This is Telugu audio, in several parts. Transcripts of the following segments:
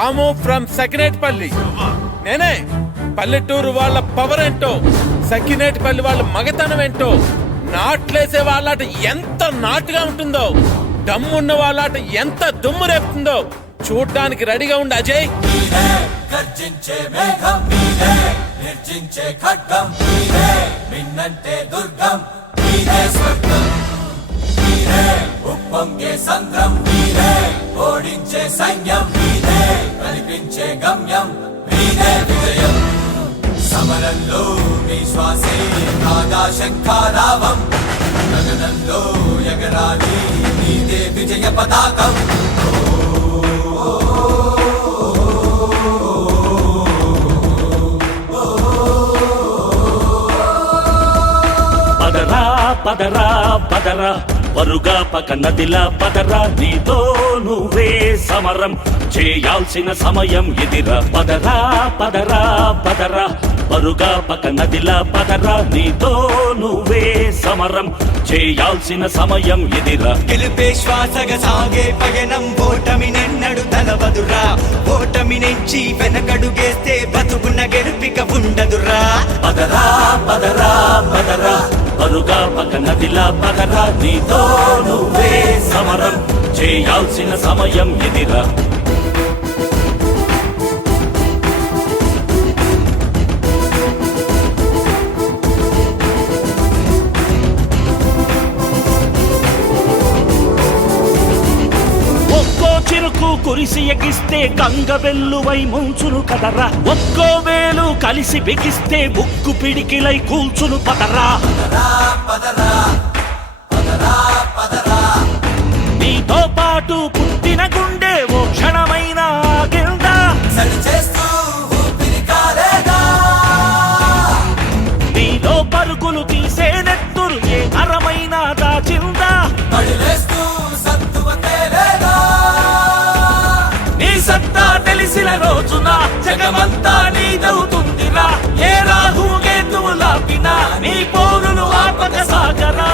రాము ఫ్రమ్ సకినేటిపల్లి. నేనే పల్లెటూరు వాళ్ళ పవర్ ఏంటో, సకినేటిపల్లి వాళ్ళ మగతనం ఏంటో, నాట్లేసే వాళ్ళాట ఎంత నాటుగా ఉంటుందో, దమ్మున్న వాళ్ళాట ఎంత దుమ్ము రేపుతుందో చూడ్డానికి రెడీగా ఉండి అజయ్. గర్జించే మేఘం మీరే, నిర్జించే ఖడ్గం మీరే, మిన్నంటే దుర్గం మీరే, స్వర్గం మీరే, ఉప్పొంగే సంద్రం మీరే, ఓడించే సైన్యం మీరే, కనిపించే గమ్యం మీరే, విజయం సమరంలో మీ శ్వాసే కాగా శంఖారావం, గగనంలో ఎగరాలి నీదే విజయ పతాకం. పదరా పదరా పదరా పరుగా పక నదిలా పదరా, నీతో నువ్వే సమరం చేయాల్సిన సమయం ఇదిరా. పదరా పదరా పదరా పరుగా పక నదిలా పదరా, నీతో నువ్వే సమరం చేయాల్సిన సమయం ఇదిరా. గెలుపే శ్వాసగా సాగే పయనం, ఓటమి నెన్నడు తలవదురా, ఓటమి నుంచి వెనకడుగేస్తే బతుకున్న గెలుపిక ఉండదురా. పదరా పదరా పదరా పరుగా పక నదిలా పదరా, నీతో నువ్వే సమరం చేయాల్సిన సమయం ఇదిరా. చిరుకు కురిసి ఎగిస్తే గంగ వెల్లువై ముంచును కదరా, ఒక్కో వేలు కలిసి బిగిస్తే ముక్కు పిడికిలై కూల్చును పదరా. నీతో పాటు పుట్టిన గుండె ఓ క్షణమైన ఆగిందా, నీలో పరుగులు తీసే నెత్తురు ఏ అరమైన దాచిందా, నీ సత్తా తెలిసిన రోజున జగమంతా నీదవుతుందిరా. ఏ రాహు కేతువు లాపినా నీ పోరులు ఆపక సాగరా.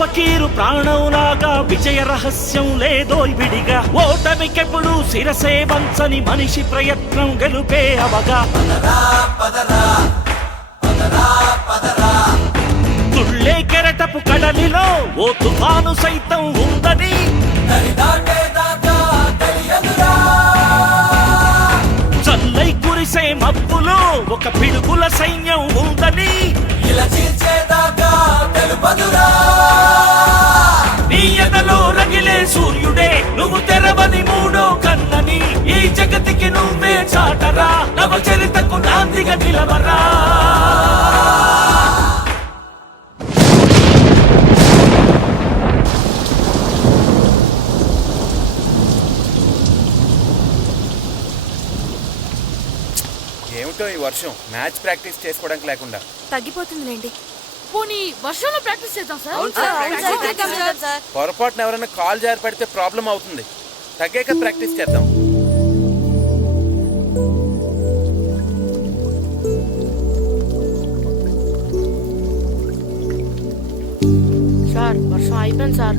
పకీరు ప్రాణంలాగా విజయ రహస్యం లేదో విడిగా, ఓటమికెప్పుడు శిరసే వంచని మనిషి ప్రయత్నం గెలుపే అవగా. తుళ్ళే కెరటపు కడలిలో ఓ తుఫాను సైతం ఉందని, చల్లై కురిసే మబ్బులో ఒక పిడుగుల సైన్యం ఉందని, నీ ఎదలో రగిలే సూర్యుడే నువ్వు తెరవని మూడో కన్నని, ఈ జగతికి నువ్వే చాటరా, నవ చరితకు నాందిగా నిలవరా. ఏమిటో ఈ వర్షం, మ్యాచ్ ప్రాక్టీస్ చేసుకోవడానికి లేకుండా. తగ్గిపోతుందిలేండి. పోనీ వర్షంలో ప్రాక్టీస్ చేద్దాం సార్. పొరపాటున ఎవరైనా కాల్ జారి పడితే ప్రాబ్లం అవుతుంది. తగ్గాక ప్రాక్టీస్ చేద్దాం. సార్ వర్షం అయిపోయింది సార్.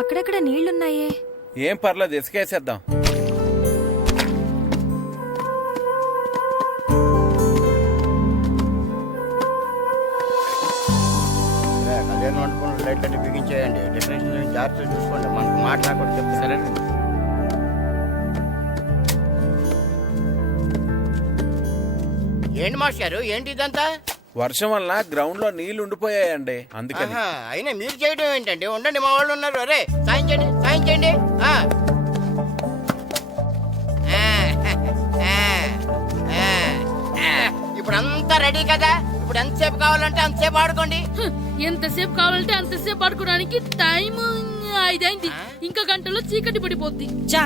అక్కడక్కడ నీళ్లున్నాయే. ఏం పర్లేదు, ఇసుకేసేద్దాం. కళ్యాణ్ వండుకున్న లైట్లన్నీ బిగించేయండి. డెకరేషన్ జాగ్రత్తగా చూసుకోండి, మనకు మాట్లాడకూడదు చెప్తాను. సరేనండి. ఏంటి మాస్టారు, ఏంటి ఇదంతా? వర్షం వల్ల గ్రౌండ్ లో నీళ్లు ఉండిపోయాయండి, అందుకని. అయినా మీరు చేయడం ఏంటండి? ఉండండి, మా వాళ్ళు ఉన్నారు. అరే సాయం చేయండి, సాయం చేయండి. ఇప్పుడు అంతా అంతా రెడీ కదా, ఇప్పుడు ఎంతసేపు కావాలంటే అంతసేపు ఆడుకోండి. ఎంతసేపు కావాలంటే అంతసేపు పడుకోవడానికి టైం 5 అయింది. ఇంకా గంటలో చీకటి పడిపోద్ది. చా,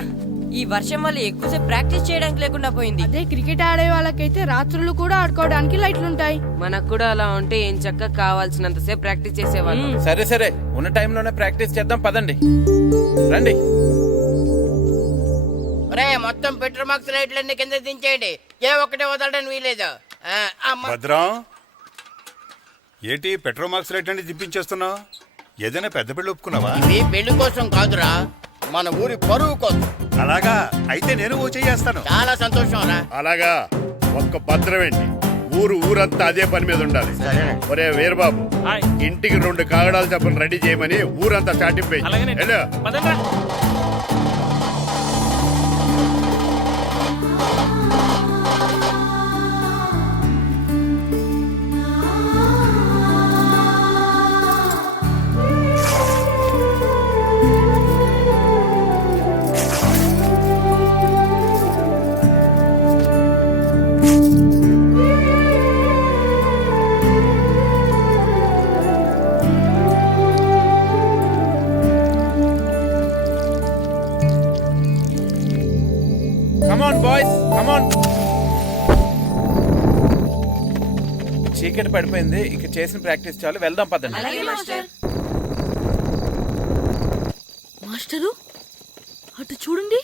ఈ వర్షం వల్ల ఎక్కువసేపు ప్రాక్టీస్ చేయడానికి లేకుండా పోయింది. అదే క్రికెట్ ఆడే వాళ్ళకైతే రాత్రులు కూడా ఆడుకోవడానికి లైట్లుంటాయి. మనకు కూడా అలా ఉంటే ఏం చక్కగా కావాల్సినంత సేపు ప్రాక్టీస్ చేసేవాళ్ళం. సరే సరే, ఉన్న టైంలోనే ప్రాక్టీస్ చేద్దాం, పదండి రండి. ఒరే మొత్తం పెట్రోల్ మార్క్స్ లైట్లన్నీ కింద దించేయండి, ఏ ఒక్కటే వదలడానికి వీలేదు. భద్రం, ఏంటి పెట్రోల్ మార్క్స్ రేట్ అంటే దిప్పించేస్తున్నావు? ఏదైనా పెద్ద పెళ్లి ఒప్పుకున్నావా? ఇవి పెళ్లి కోసం కాదురా, మన ఊరి పరువు కోసం. అలాగా, అయితే నేను ఓ చేస్తాను. చాలా సంతోషం రా. అలాగా, ఒక్క భద్రమేంటి, ఊరంతా అదే పని మీద ఉండాలి. ఒరే వీరబాబు, ఇంటికి 2 కాగడాలు చప్పులు రెడీ చేయమని ఊరంతా చాటింపేయి. కమాన్ బాయ్స్, కమాన్. చీకటి పడిపోయింది, ఇక చేసిన ప్రాక్టీస్ చాలు, వెళ్దాం పదండి. మాస్టరు అటు చూడండి.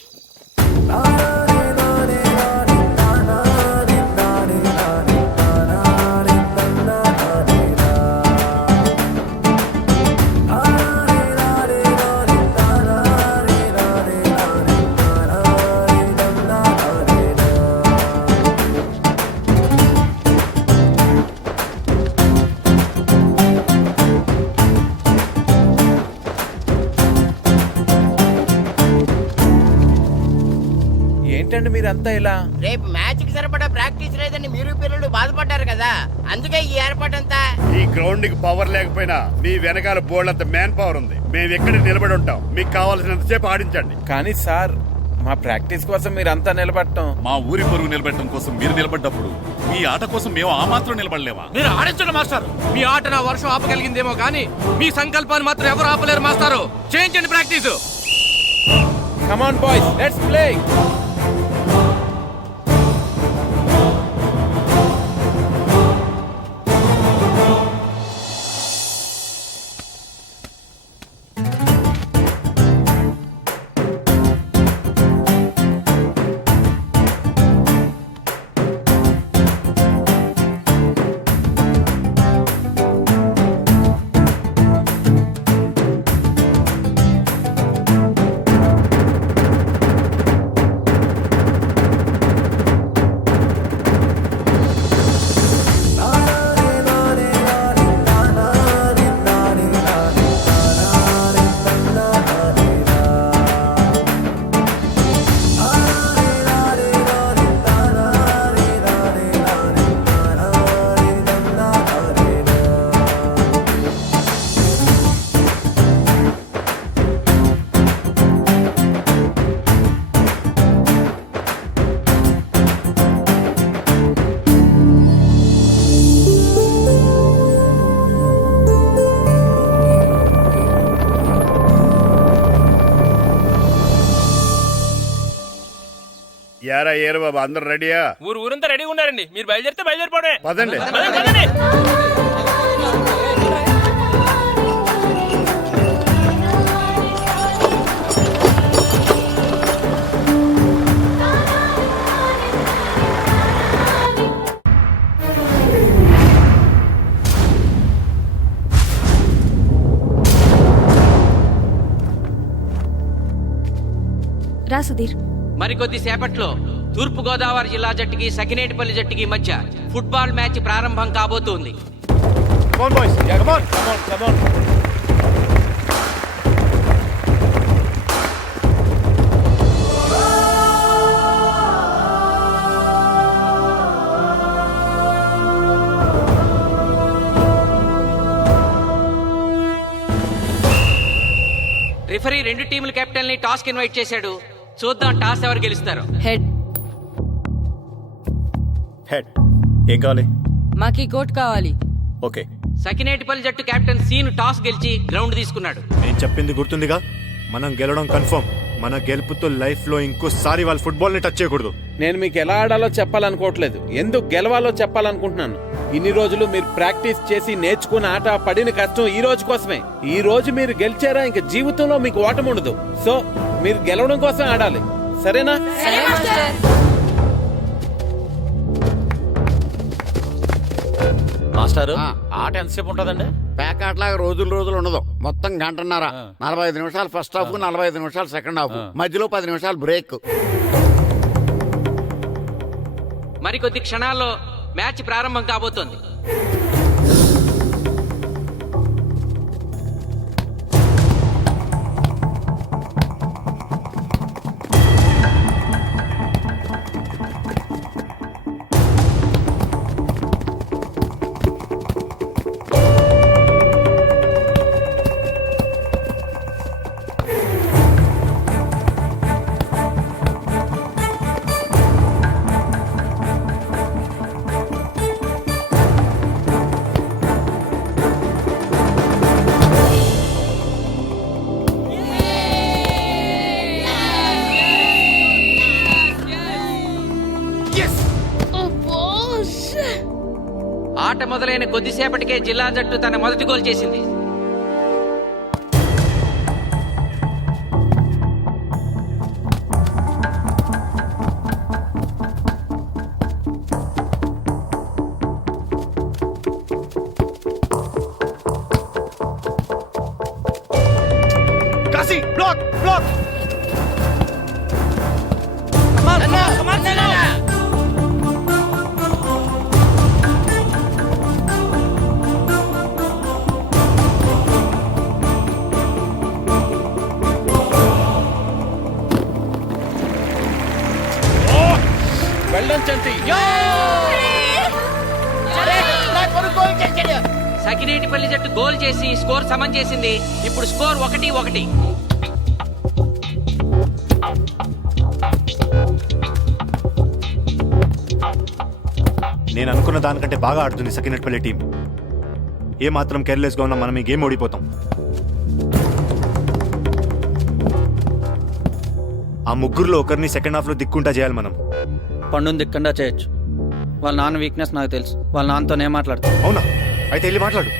ఏంటండి మీరంతా ఇలా? రేపు మ్యాచ్ కి సరిపడా ప్రాక్టీస్ లేదని మీరు పిల్లలు బాధపడ్డారు కదా, అందుకే ఈ ఏర్పాటంతా. ఈ గ్రౌండ్ కి పవర్ లేకపోయినా మీ వెనకాల బోర్డు మ్యాన్ పవర్ ఉంది. మేము ఎక్కడ నిలబడి ఉంటాం, మీకు కావాల్సినంత సేపు ఆడించండి. కానీ సార్, మా ప్రాక్టీస్ కోసం మీరంతా నిలబడటం. మా ఊరి పరువు నిలబెట్టడం కోసం మీరు నిలబడ్డప్పుడు మీ ఆట కోసం మేము ఆ మాత్రం నిలబడలేవా? మీరు ఆడించండి మాస్టర్. మీ ఆట నా వర్షం ఆపగలిగిందేమో కానీ మీ సంకల్పాన్ని మాత్రం ఎవరు ఆపలేరు మాస్టారు. చేయించండి practice. Come on boys, let's play. యారా ఏరు బాబు, అందరు రెడీయా? ఊరంతా రెడీగా ఉన్నారండి. మీరు బయలుదేరితే బయలుదేరిపోవడమే. పదండి. రా సుధీర్. మరికొద్ది సేపట్లో తూర్పు గోదావరి జిల్లా జట్టుకి సకినేటిపల్లి జట్టుకి మధ్య ఫుట్బాల్ మ్యాచ్ ప్రారంభం కాబోతోంది. రిఫరీ 2 టీముల కెప్టెన్ ని టాస్ కి ఇన్వైట్ చేశాడు. చూద్దాం టాస్ ఎవరు గెలుస్తారు. హెడ్. హెడ్. ఏం కావాలి? మాకు ఈ కోట్ కావాలి. ఓకే, సకినేటిపల్లి జట్టు కెప్టెన్ సీను టాస్ గెలిచి గ్రౌండ్ తీసుకున్నాడు. నేను చెప్పింది గుర్తుందిగా, మనం గెలవడం కన్ఫర్మ్. మన గెలుపుతో లైఫ్ లో ఇంకోసారి వాళ్ళ ఫుట్బాల్ ని టచ్ చేయకూడదు. నేను మీకు ఎలా ఆడాలో చెప్పాలనుకోవట్లేదు, ఎందుకు గెలవాలో చెప్పాలనుకుంటున్నాను. ఇన్ని రోజులు మీరు ప్రాక్టీస్ చేసి నేర్చుకున్న ఆట పడిన కష్టం ఈ రోజు కోసమే. ఈ రోజు మీరు గెలిచారా, ఇంక జీవితంలో మీకు ఓటమి ఉండదు. సో మీరు గెలవడం కోసం ఆడాలి, సరేనా? మాస్టర్ ఆట ఎంతసేపు ఉంటదండి? పేకాట్లాగా రోజులు ఉండదు. మొత్తం గంటన్నర. 45 నిమిషాలు ఫస్ట్ హాఫ్, 45 నిమిషాలు సెకండ్ హాఫ్, మధ్యలో 10 నిమిషాలు బ్రేక్. మరికొద్ది క్షణాల్లో మ్యాచ్ ప్రారంభం కాబోతోంది. ఆట మొదలైన కొద్దిసేపటికే జిల్లా జట్టు తన మొదటి గోల్ చేసింది. Kashi block block. వెళ్ళం చంటి. సకినేటిపల్లి జట్టు గోల్ చేసి స్కోర్ సమం చేసింది. ఇప్పుడు స్కోర్ 1-1. నేను అనుకున్న దానికంటే బాగా ఆడుతుంది సకినేటిపల్లి టీం. ఏ మాత్రం కేర్లెస్ గా ఉన్నా మనం ఈ గేమ్ ఓడిపోతాం. ఆ ముగ్గురులో ఒకరిని సెకండ్ హాఫ్ లో దిక్కుంటా చేయాలి మనం. పండుని దిక్కుండా చేయొచ్చు. వాళ్ళ నాన్న వీక్నెస్ నాకు తెలుసు. వాళ్ళ నాన్నతో నేను మాట్లాడతాను. అవునా? అయితే వెళ్ళి మాట్లాడు.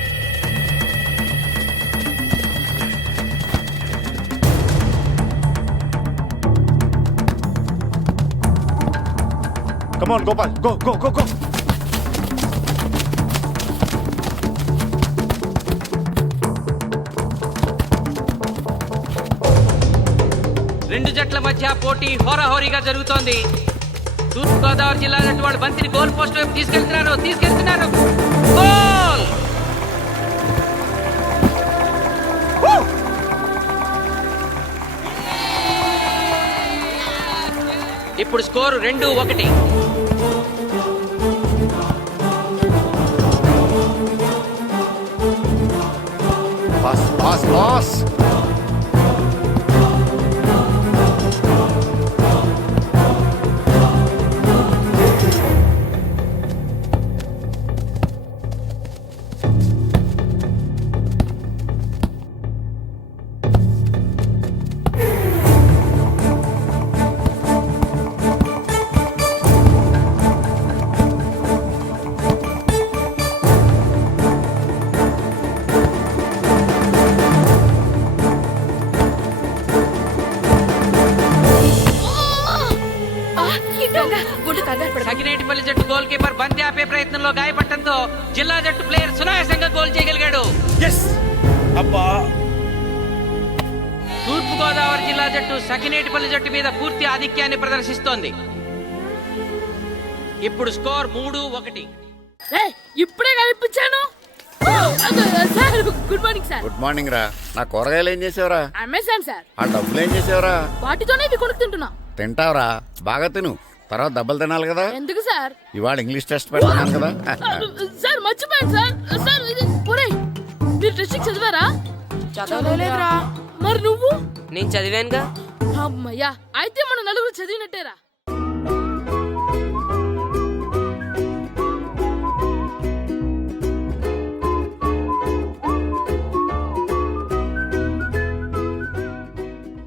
Come on, Gopal. Go, go, go, go. రెండు జట్ల మధ్య పోటీ హోరాహోరీగా జరుగుతోంది. తూర్పు గోదావరి జిల్లా జట్టు వాళ్ళు బంతిని గోల్ పోస్ట్ వైపు తీసుకెళ్తున్నారు. గోల్! ఇప్పుడు score 2-1. Pass pass pass. Sakinetipalli జట్టు గోల్ కీపర్ బంతి ఆపే ప్రయత్నంలో గాయపడటంతో జిల్లా జట్టు ప్లేయర్ సునాయాసంగా గోల్ చేయగలిగాడు. తూర్పు గోదావరి జిల్లా జట్టు సకినేటిపల్లి జట్టు మీద పూర్తి ఆధిక్యాన్ని ప్రదర్శిస్తోంది. ఇప్పుడు స్కోర్ 3-1. ఇప్పుడే కనిపించాను. Sir good morning sir. Good morning రా. నా కూరగాయలు ఏం చేసావురా? Amazon sir. ఆ డబ్బులు ఏం చేసావురా? వాటితోనే ఇవి కొనుక్కు తింటున్నా. తింటావురా, బాగా తిను. తర్వాత దెబ్బలు తినాలి కదా. ఎందుకు సార్? ఇవాళ ఇంగ్లీష్ టెస్ట్ పెడుతున్నాను కదా. సార్ మర్చిపోయాను సార్. సార్ ఇది ఒరేయ్, మీరు టెస్టింగ్ చదివారా? చదవలేదురా. మరి నువ్వు? నేను చదివానుగా. అమ్మయ్యా, అయితే మనం నలుగురు చదివినట్టేరా.